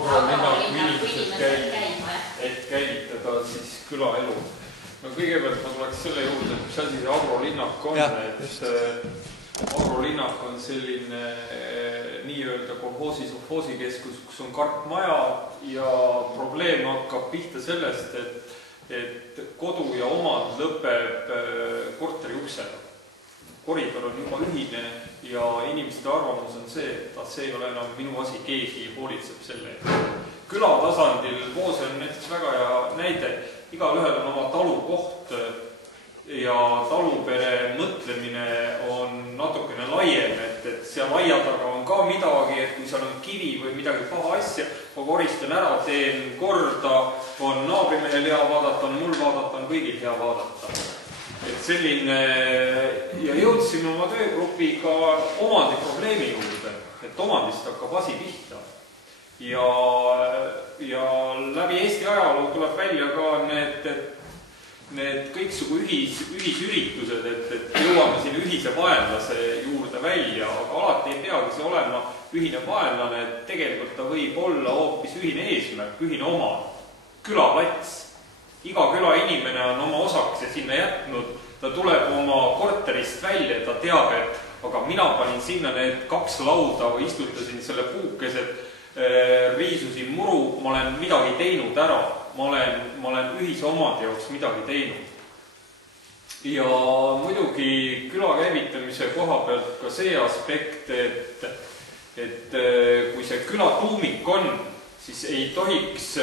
agrolinnaku inimesed et käivitada siis külaelu. No kõigepealt ma tuleks selle juurde, mis asi see agrolinnak on, et agrolinnak on selline nii-öelda kolhoosi-sovhoosikeskus, kus on kartmaja ja probleem hakkab pihta sellest, et kodu ja omand lõpeb korteri uksega. Koridor on juba ühine ja inimeste arvamus on see, et see ei ole enam minu asi, keegi hoolitseb selle. Küla tasandil, Voose on näiteks väga hea näide, igal ühel on oma talukoht ja talupere mõtlemine on natukene laiem, et seal aia taga on ka midagi, et kui seal on kivi või midagi paha asja, ma koristan ära, teen korda, on naabrimehel hea vaadata, on mul vaadata, on kõigil hea vaadata. Et selline, ja jõudsime oma töögrupiga omandi probleemi juurde, et omandist hakkab asi pihta. Ja läbi Eesti ajaloo tuleb välja ka need kõiksugu ühisüritused, et jõuame siin ühise vaenlase juurde välja, aga alati ei peagi see olema ühine vaenlane, et tegelikult ta võib olla hoopis ühine eesmärk, ühine omand, külaplats. Iga küla inimene on oma osakese sinna jätnud, ta tuleb oma korterist välja, ta teab, et aga mina panin sinna need 2 lauda või istutasin selle puukeset, riisusin muru, ma olen midagi teinud ära, ma olen ühise omandi jaoks midagi teinud. Ja muidugi küla käivitamise koha pealt ka see aspekt, et kui see küla tuumik on, siis ei tohiks,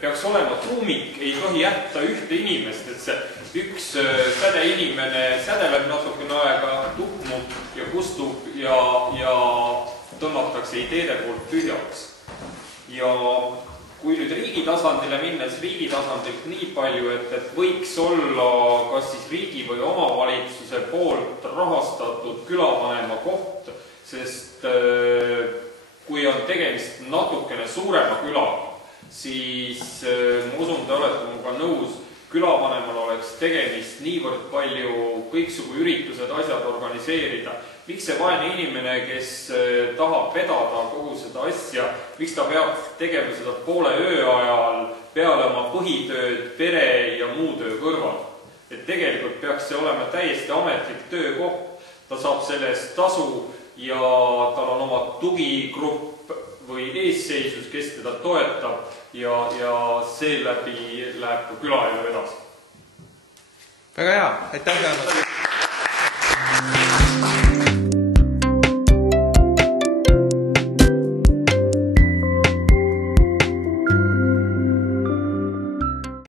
peaks olema tuumik, ei tohi jätta ühte inimest, et see üks sädeinimene sädeleb natukene aega, tukmub ja kustub ja tõmmatakse ideede poolt tühjaks. Ja kui nüüd riigi tasandile minnes, riigi tasandilt nii palju, et võiks olla kas siis riigi või omavalitsuse poolt rahastatud külavanema koht, sest kui on tegemist natukene suurema külaga, siis ma usun, te olete minuga nõus, külavanemal oleks tegemist niivõrd palju kõiksugu üritused, asjad organiseerida. Miks see vaene inimene, kes tahab vedada kogu seda asja, miks ta peab tegema seda poole öö ajal peale oma põhitööd, pere ja muu töö kõrval? Et tegelikult peaks see olema täiesti ametlik töökoht, ta saab sellest tasu ja tal on oma tugigrupp või eesseisus, kes teda toetab ja seeläbi läheb ka külaelu edasi. Väga hea, aitäh!